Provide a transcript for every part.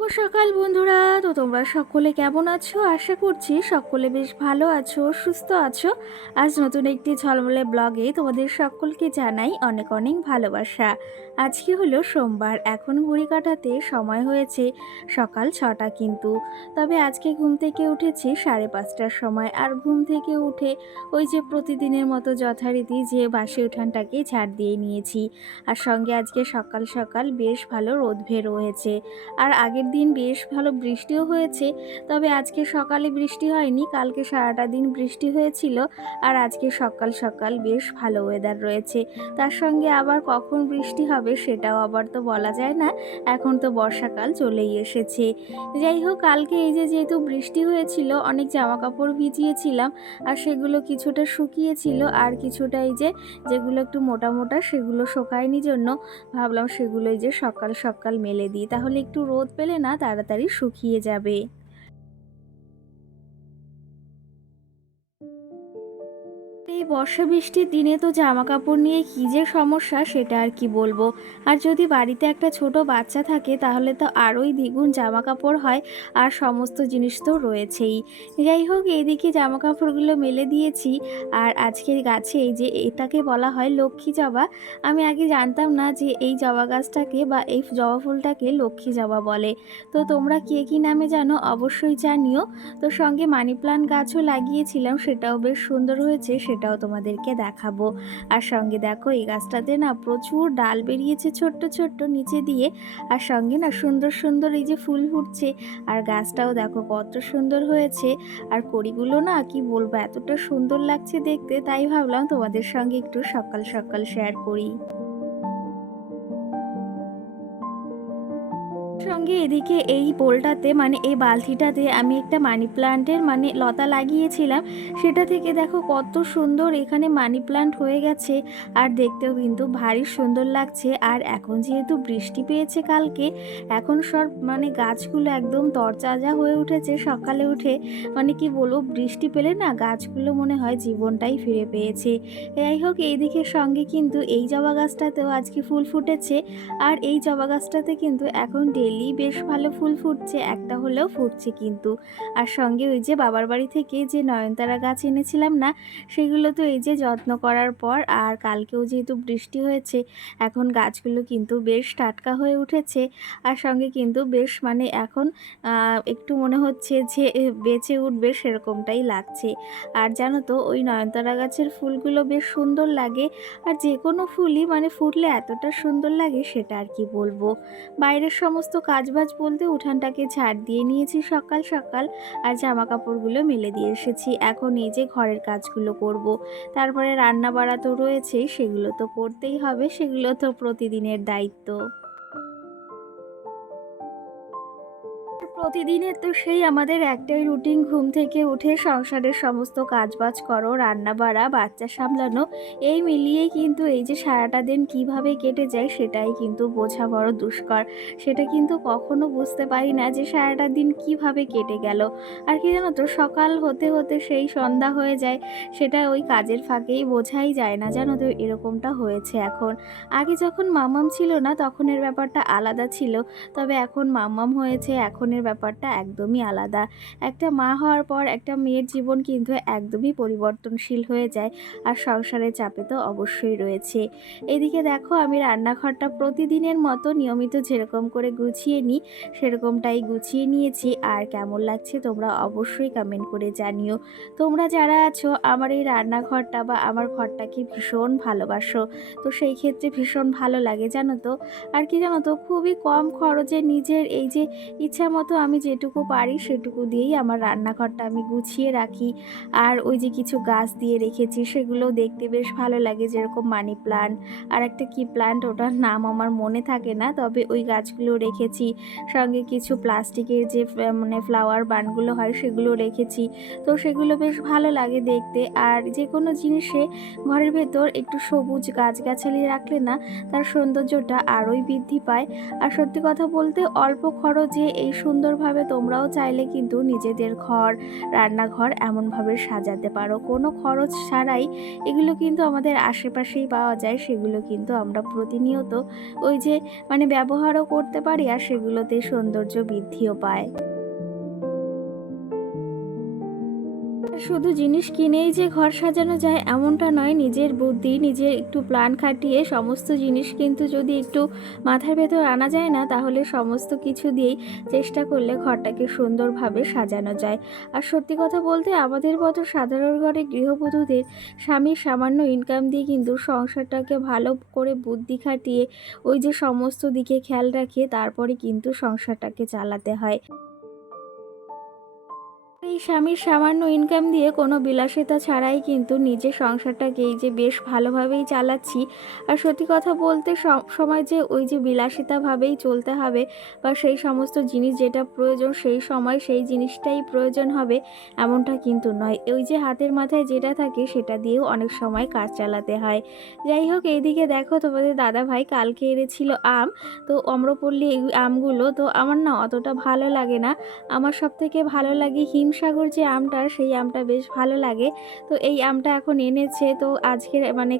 শুভ সকাল বন্ধুরা। তো তোমরা সকলে কেমন আছো? আশা করছি সকলে বেশ ভালো আছো, সুস্থ আছো। আজ নতুন একটি ঝলমলে ব্লগে তোমাদের সকলকে জানাই অনেক অনেক ভালোবাসা। আজকে হলো সোমবার, এখন ঘড়ি কাটাতে সময় হয়েছে সকাল 6টা কিন্তু। তবে আজকে ঘুম থেকে উঠেছি 5:30টার সময়। আর ঘুম থেকে উঠে ওই যে প্রতিদিনের মতো যথারীতি যে বাসি উঠানটাকে ঝাড় দিয়ে নিয়েছি। আর সঙ্গে আজকে সকাল সকাল বেশ ভালো রোদ বের হয়েছে। আর আগের দিন বেশ ভালো বৃষ্টিও হয়েছে, তবে আজকে সকালে বৃষ্টি হয়নি, কালকে সারাটা দিন বৃষ্টি হয়েছিল। আর আজকে সকাল সকাল বেশ ভালো ওয়েদার রয়েছে। তার সঙ্গে আবার কখন বৃষ্টি হবে সেটাও আবার তো বলা যায় না, এখন তো বর্ষাকাল চলেই এসেছে। যাই হোক, কালকে এই যে যেহেতু বৃষ্টি হয়েছিল, অনেক জামা কাপড় ভিজিয়েছিলাম, আর সেগুলো কিছুটা শুকিয়েছিল, আর কিছুটা এই যে যেগুলো একটু মোটা মোটা সেগুলো শোকায়নি জন্য ভাবলাম সেগুলোই যে সকাল সকাল মেলে দিই, তাহলে একটু রোদ পেলে না তাড়াতাড়ি শুকিয়ে যাবে। এই বর্ষা বৃষ্টির দিনে তো জামা কাপড় নিয়ে কী যে সমস্যা সেটা আর কি বলবো। আর যদি বাড়িতে একটা ছোট বাচ্চা থাকে তাহলে তো আরোই দ্বিগুণ জামা কাপড় হয়, আর সমস্ত জিনিস তো রয়েছেই। যাই হোক, এইদিকে জামা কাপড়গুলো মেলে দিয়েছি। আর আজকের গাছে এই যে এটাকে বলা হয় লক্ষ্মী জবা। আমি আগে জানতাম না যে এই জবা গাছটাকে বা এই জবা ফুলটাকে লক্ষ্মী জবা বলে। তো তোমরা কে কী নামে জানো অবশ্যই জানিও। তো সঙ্গে মানি প্লান্ট গাছও লাগিয়েছিলাম, সেটাও বেশ সুন্দর হয়েছে, সেটাও তোমাদেরকে দেখাবো। আর সঙ্গে দেখো এই গাছটাতে না প্রচুর ডাল বেরিয়েছে ছোট্ট ছোট্ট নিচে দিয়ে, আর সঙ্গে না সুন্দর সুন্দর এই যে ফুল ফুটছে। আর গাছটাও দেখো কত সুন্দর হয়েছে। আর কড়িগুলো না কি বলবো, এতটা সুন্দর লাগছে দেখতে, তাই ভাবলাম তোমাদের সঙ্গে একটু সকাল সকাল শেয়ার করি। সঙ্গে এদিকে এই বোলটাতে মানে এই বালতিটাতে আমি একটা মানি প্লান্টের মানে লতা লাগিয়েছিলাম, সেটা থেকে দেখো কত সুন্দর এখানে মানি প্লান্ট হয়ে গেছে। আর দেখতেও কিন্তু ভারী সুন্দর লাগছে। আর এখন যেহেতু বৃষ্টি পেয়েছে কালকে, এখন সব মানে গাছগুলো একদম তরতাজা হয়ে উঠেছে সকালে উঠে। মানে কি বলবো, বৃষ্টি পেলে না গাছগুলো মনে হয় জীবনটাই ফিরে পেয়েছে। যাই হোক, এইদিকে সঙ্গে কিন্তু এই জবা গাছটাতেও আজকে ফুল ফুটেছে। আর এই জবা গাছটাতে কিন্তু এখন ডেইলি বেশ ভালো ফুল ফুটছে, একটা হলেও ফুটছে কিন্তু। আর সঙ্গে ওই যে বাবার বাড়ি থেকে যে নয়নতারা গাছ এনেছিলাম না, সেগুলো তো এই যে যত্ন করার পর আর কালকেও যেহেতু বৃষ্টি হয়েছে, এখন গাছগুলো কিন্তু বেশ টাটকা হয়ে উঠেছে। আর সঙ্গে কিন্তু বেশ মানে এখন একটু মনে হচ্ছে যে বেঁচে উঠবে সেরকমটাই লাগছে। আর জানো তো ওই নয়নতারা গাছের ফুলগুলো বেশ সুন্দর লাগে। আর যে কোনো ফুলই মানে ফুটলে এতটা সুন্দর লাগে সেটা আর কি বলবো। বাইরের সমস্ত কাজবাজ বলতে উঠানটাকে ঝাড় দিয়ে নিয়েছি সকাল সকাল, আর জামা কাপড়গুলো মেলে দিয়ে এসেছি। এখন এই যে ঘরের কাজগুলো করব, তারপরে রান্না বাড়া তো রয়েছেই, সেগুলো তো করতেই হবে, সেগুলো তো প্রতিদিনের দায়িত্ব। প্রতিদিনের তো সেই আমাদের একটাই রুটিন, ঘুম থেকে উঠে সংসারের সমস্ত কাজবাজ করো, রান্না বাড়া, বাচ্চা সামলানো, এই মিলিয়েই কিন্তু এই যে সারাটা দিন কিভাবে কেটে যায় সেটাই কিন্তু বোঝা বড় দুষ্কর। সেটা কিন্তু কখনো বুঝতে পারি না যে সারাটা দিন কিভাবে কেটে গেল। আর কি জানো তো, সকাল হতে হতে সেই সন্ধ্যা হয়ে যায়, সেটা ওই কাজের ফাঁকেই বোঝাই যায় না। জানো তো এরকমটা হয়েছে এখন। আগে যখন মামাম ছিল না তখনের ব্যাপারটা আলাদা ছিল, তবে এখন মাম্মাম হয়েছে, এখনের ব্যাপারটা একদমই আলাদা। একটা মা হওয়ার পর একটা মেয়ের জীবন কিন্তু একদমই পরিবর্তনশীল হয়ে যায়। আর সংসারের চাপে তো অবশ্যই রয়েছে। এদিকে দেখো আমি রান্নাঘরটা প্রতিদিনের মতো নিয়মিত যেরকম করে গুছিয়ে নিই সেরকমটাই গুছিয়ে নিয়েছি। আর কেমন লাগছে তোমরা অবশ্যই কমেন্ট করে জানিও। তোমরা যারা আছো আমার এই রান্নাঘরটা বা আমার ঘরটাকে ভীষণ ভালোবাসো, তো সেই ক্ষেত্রে ভীষণ ভালো লাগে জানো তো। আর কি জানো তো, খুবই কম খরচে নিজের এই যে ইচ্ছা মতো আমি যেটুকু পারি সেটুকু দিয়েই আমার রান্নাঘরটা আমি গুছিয়ে রাখি। আর ওই যে কিছু গাছ দিয়ে রেখেছি, সেগুলো দেখতে বেশ ভালো লাগে, যেরকম মানি প্লান্ট আর একটা কি প্লান্ট, ওটার নাম আমার মনে থাকে না, তবে ওই গাছগুলো রেখেছি। সঙ্গে কিছু প্লাস্টিকের যে মানে ফ্লাওয়ার বানগুলো হয় সেগুলো রেখেছি। তো সেগুলো বেশ ভালো লাগে দেখতে। আর যে কোনো জিনিসে ঘরের ভেতর একটু সবুজ গাছগাছালি রাখলে না তার সৌন্দর্যটা আরোই বৃদ্ধি পায়। আর সত্যি কথা বলতে অল্প খরচে এই সুন্দর সুন্দরভাবে তোমরাও চাইলে কিন্তু নিজেদের ঘর, রান্নাঘর এমনভাবে সাজাতে পারো। কোনো খরচ ছাড়াই এগুলো কিন্তু আমাদের আশেপাশেই পাওয়া যায়। সেগুলো কিন্তু আমরা প্রতিনিয়ত ওই যে ব্যবহারও করতে পারি, আর সেগুলোতে সৌন্দর্য বৃদ্ধিও পায়। শুধু জিনিস কিনেই যে ঘর সাজানো যায় এমনটা নয়, নিজের বুদ্ধি, নিজের একটু প্ল্যান খাটিয়ে সমস্ত জিনিস কিন্তু যদি একটু মাথার ভেতর আনা যায় না, তাহলে সমস্ত কিছু দিয়েই চেষ্টা করলে ঘরটাকে সুন্দরভাবে সাজানো যায়। আর সত্যি কথা বলতে আমাদের মতো সাধারণ ঘরে গৃহবধূদের স্বামীর সামান্য ইনকাম দিয়ে কিন্তু সংসারটাকে ভালো করে বুদ্ধি খাটিয়ে ওই যে সমস্ত দিকে খেয়াল রাখিয়ে তারপরে কিন্তু সংসারটাকে চালাতে হয়। এই স্বামীর সামান্য ইনকাম দিয়ে কোনো বিলাসিতা ছাড়াই কিন্তু নিজের সংসারটাকে এই যে বেশ ভালোভাবেই চালাচ্ছি। আর সত্যি কথা বলতে সব সময় যে ওই যে বিলাসিতাভাবেই চলতে হবে বা সেই সমস্ত জিনিস যেটা প্রয়োজন সেই সময় সেই জিনিসটাই প্রয়োজন হবে এমনটা কিন্তু নয়। ওই যে হাতের মাথায় যেটা থাকে সেটা দিয়েও অনেক সময় কাজ চালাতে হয়। যাই হোক, এইদিকে দেখো তোমাদের দাদাভাই কালকে এনেছিল আম। তো আম্রপল্লী এই আমগুলো তো আমার না অতটা ভালো লাগে না। আমার সবথেকে ভালো লাগে হিমসাগর যে আমটা, সেই আমটা বেশ ভালো লাগে। তো এই আমটা এখন এনেছে, তো আজকে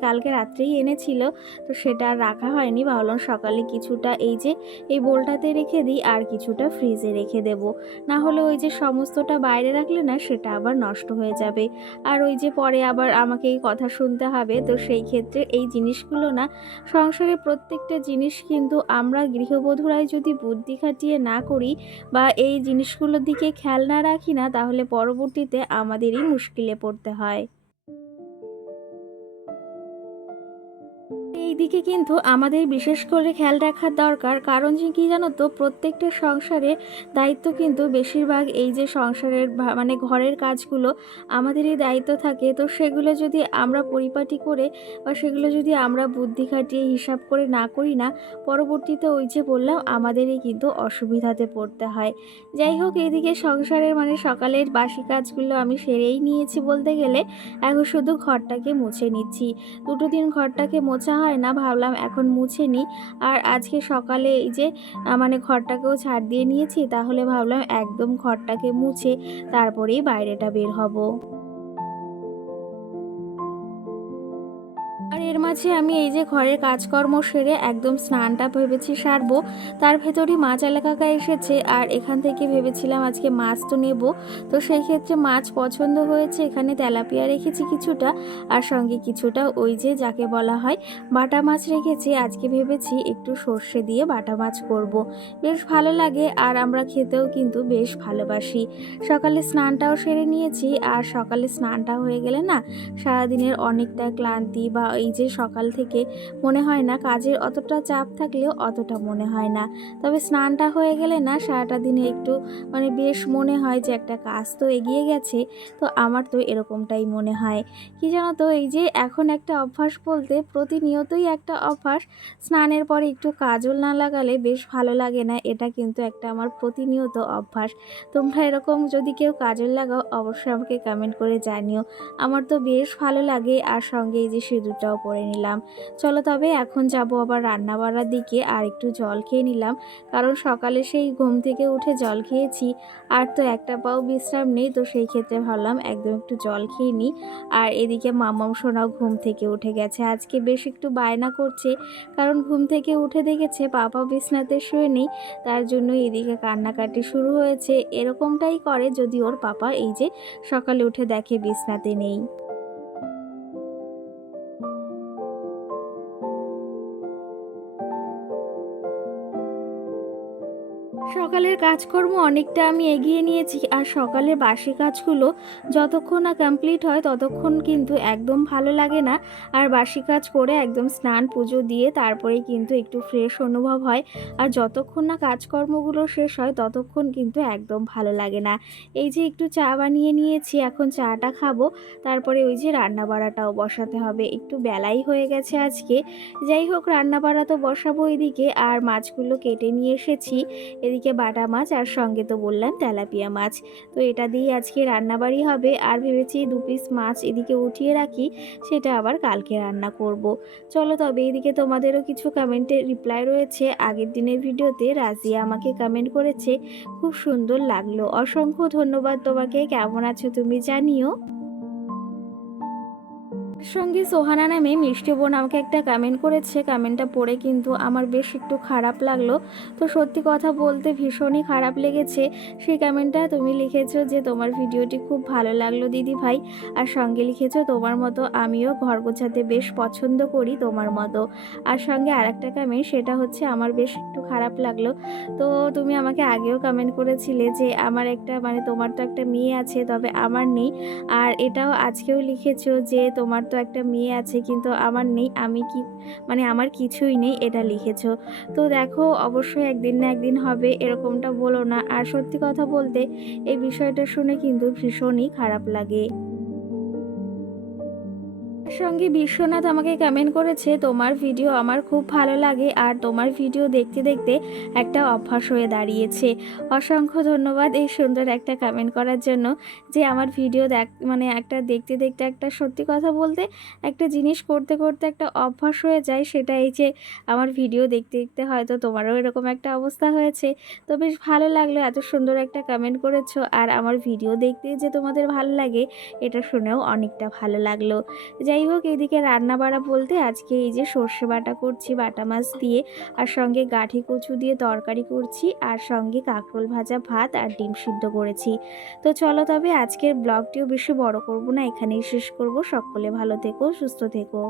কালকে রাত্রেই এনেছিল। তো সেটা আর রাখা হয়নি, ভাবলাম সকালে কিছুটা এই যে এই বোলটাতে রেখে দিই আর কিছুটা ফ্রিজে রেখে দেব। না হলে ওই যে সমস্তটা বাইরে রাখলে না সেটা আবার নষ্ট হয়ে যাবে, আর ওই যে পরে আবার আমাকে এই কথা শুনতে হবে। তো সেই ক্ষেত্রে এই জিনিসগুলো না, সংসারের প্রত্যেকটা জিনিস কিন্তু আমরা গৃহবধূরাই যদি বুদ্ধি খাটিয়ে না করি বা এই জিনিসগুলোর দিকে খেয়াল না রাখি না, তাহলে পরবর্তীতে আমাদেরই মুশকিলে পড়তে হয়। এই দিকে কিন্তু আমাদের বিশেষ করে খেয়াল রাখার দরকার, কারণ যে কি জানো তো, প্রত্যেকটা সংসারের দায়িত্ব কিন্তু বেশিরভাগ এই যে সংসারের ঘরের কাজগুলো আমাদেরই দায়িত্ব থাকে। তো সেগুলো যদি আমরা পরিপাটি করে বা সেগুলো যদি আমরা বুদ্ধি খাটিয়ে হিসাব করে না করি না, পরবর্তীতে ওই যে বললাম আমাদেরই কিন্তু অসুবিধাতে পড়তে হয়। যাই হোক, এইদিকে সংসারের সকালের বাসি কাজগুলো আমি সেরেই নিয়েছি বলতে গেলে। এখন শুধু ঘরটাকে মুছে নিচ্ছি। দুটো দিন ঘরটাকে মোছা হয় না, ভাবলাম এখন মুছে নিই। আর আজকে সকালে এই যে ঘরটাকেও ঝাড় দিয়ে নিয়েছি, তাহলে ভাবলাম একদম ঘরটাকে মুছে তারপরেই বাইরেটা বের হব। আর এর মাঝে আমি এই যে ঘরের কাজকর্ম সেরে একদম স্নানটা ভেবেছি সারবো। তার ভেতরই মাছ আলা কাকা এসেছে, আর এখান থেকে ভেবেছিলাম আজকে মাছ তো নেব। তো সেই ক্ষেত্রে মাছ পছন্দ হয়েছে, এখানে তেলাপিয়া রেখেছি কিছুটা, আর সঙ্গে কিছুটা ওই যে যাকে বলা হয় বাটা মাছ রেখেছি। আজকে ভেবেছি একটু সর্ষে দিয়ে বাটা মাছ করব। বেশ ভালো লাগে, আর আমরা খেতেও কিন্তু বেশ ভালোবাসি। সকালে স্নানটাও সেরে নিয়েছি, আর সকালে স্নানটা হয়ে গেলে না সারাদিনের অনেকটা ক্লান্তি বা এই যে সকাল থেকে মনে হয় না, কাজের অতটা চাপ থাকলেও অতটা মনে হয় না। তবে স্নানটা হয়ে গেলে না সারাটা দিনে একটু বেশ মনে হয় যে একটা কাজ তো এগিয়ে গেছে। তো আমার তো এরকমটাই মনে হয়। কি জানো তো, এই যে এখন একটা অভ্যাস বলতে প্রতিনিয়তই একটা অভ্যাস, স্নানের পরে একটু কাজল না লাগালে বেশ ভালো লাগে না। এটা কিন্তু একটা আমার প্রতিনিয়ত অভ্যাস। তোমরা এরকম যদি কেউ কাজল লাগাও অবশ্যই আমাকে কমেন্ট করে জানিও। আমার তো বেশ ভালো লাগে, আর সঙ্গে এই যে সিঁদুরটাও পরে নিলাম। চলো তবে এখন যাব আবার রান্না বাড়ার দিকে, আর একটু জল খেয়ে নিলাম, কারণ সকালে সেই ঘুম থেকে উঠে জল খেয়েছি, আর তো একটা পাও বিশ্রাম নেই। তো সেই ক্ষেত্রে ভাবলাম একদম একটু জল খেয়ে নিই। আর এদিকে মাম্মাম সোনাও ঘুম থেকে উঠে গেছে, আজকে বেশ একটু বায়না করছে, কারণ ঘুম থেকে উঠে দেখেছে পাপা বিছনাতে শুয়ে নেই। তার জন্য এদিকে কান্নাকাটি শুরু হয়েছে। এরকমটাই করে যদি ওর পাপা এই যে সকালে উঠে দেখে বিছনাতে নেই। সকালের কাজকর্ম অনেকটা আমি এগিয়ে নিয়েছি, আর সকালের বাসি কাজগুলো যতক্ষণ না কমপ্লিট হয় ততক্ষণ কিন্তু একদম ভালো লাগে না। আর বাসি কাজ করে একদম স্নান পুজো দিয়ে তারপরে কিন্তু একটু ফ্রেশ অনুভব হয়। আর যতক্ষণ না কাজকর্মগুলো শেষ হয় ততক্ষণ কিন্তু একদম ভালো লাগে না। এই যে একটু চা বানিয়ে নিয়েছি, এখন চাটা খাবো, তারপরে ওই যে রান্না বাড়াটাও বসাতে হবে। একটু বেলাই হয়ে গেছে আজকে। যাই হোক, রান্না বাড়া তো বসাবো এদিকে, আর মাছগুলো কেটে নিয়ে এসেছি। এদিকে বাটা মাছ আর সঙ্গে তো বললাম তেলাপিয়া মাছ। তো এটা দিয়েই আজকে রান্নাবাড়ি হবে। আর ভেবেছি 2 পিস মাছ এদিকে উঠিয়ে রাখি, সেটা আবার কালকে রান্না করব। চলো তবে এদিকে তোমাদেরও কিছু কমেন্টে রিপ্লাই রয়েছে। আগের দিনের ভিডিওতে রাজিয়া আমাকে কমেন্ট করেছে, খুব সুন্দর লাগলো। অসংখ্য ধন্যবাদ তোমাকে। কেমন আছো তুমি জানিও। সঙ্গে সোহানা নামে মিষ্টি বোন আমাকে একটা কমেন্ট করেছে। কমেন্টটা পড়ে কিন্তু আমার বেশ একটু খারাপ লাগলো। তো সত্যি কথা বলতে ভীষণই খারাপ লেগেছে। সেই কমেন্টটা তুমি লিখেছো যে তোমার ভিডিওটি খুব ভালো লাগলো দিদি ভাই, আর সঙ্গে লিখেছো তোমার মতো আমিও ঘর গোছাতে বেশ পছন্দ করি তোমার মতো। আর সঙ্গে আরেকটা কমেন্ট, সেটা হচ্ছে আমার বেশ একটু খারাপ লাগলো। তো তুমি আমাকে আগেও কমেন্ট করেছিলে যে আমার একটা তোমার তো একটা মেয়ে আছে তবে আমার নেই। আর এটাও আজকেও লিখেছো যে তোমার তো একটা মেয়ে আছে কিন্তু আমার নেই, আমি কি আমার কিছুই নেই, এটা লিখেছো। তো দেখো অবশ্যই একদিন না একদিন হবে, এরকমটা বলো না। আর সত্যি কথা বলতে এই বিষয়টা শুনে কিন্তু ভীষণই খারাপ লাগে। সঙ্গে বিশ্বনাথ আমাকে কমেন্ট করেছে, তোমার ভিডিও আমার খুব ভালো লাগে আর তোমার ভিডিও দেখতে দেখতে একটা অভ্যাস হয়ে দাঁড়িয়েছে। অসংখ্য ধন্যবাদ এই সুন্দর একটা কমেন্ট করার জন্য। যে আমার ভিডিও একটা দেখতে দেখতে একটা সত্যি কথা বলতে একটা জিনিস করতে করতে একটা অভ্যাস হয়ে যায়, সেটা এই যে আমার ভিডিও দেখতে দেখতে হয়তো তোমারও এরকম একটা অবস্থা হয়েছে। তো বেশ ভালো লাগলো, এত সুন্দর একটা কমেন্ট করেছো। আর আমার ভিডিও দেখতে যে তোমাদের ভালো লাগে এটা শুনেও অনেকটা ভালো লাগলো। যাই হোক, এদিকে রান্না বাড়া বলতে আজকে এই যে সর্ষে বাটা করছি বাটা মাছ দিয়ে, আর সঙ্গে গাঠি কচু দিয়ে তরকারি করছি, আর সঙ্গে কাঁকরোল ভাজা ভাত আর ডিম সিদ্ধ করেছি। তো চলো তবে আজকের ব্লগটিও বেশি বড় করব না, এখানেই শেষ করব। সকলে ভালো থেকো, সুস্থ থেকো।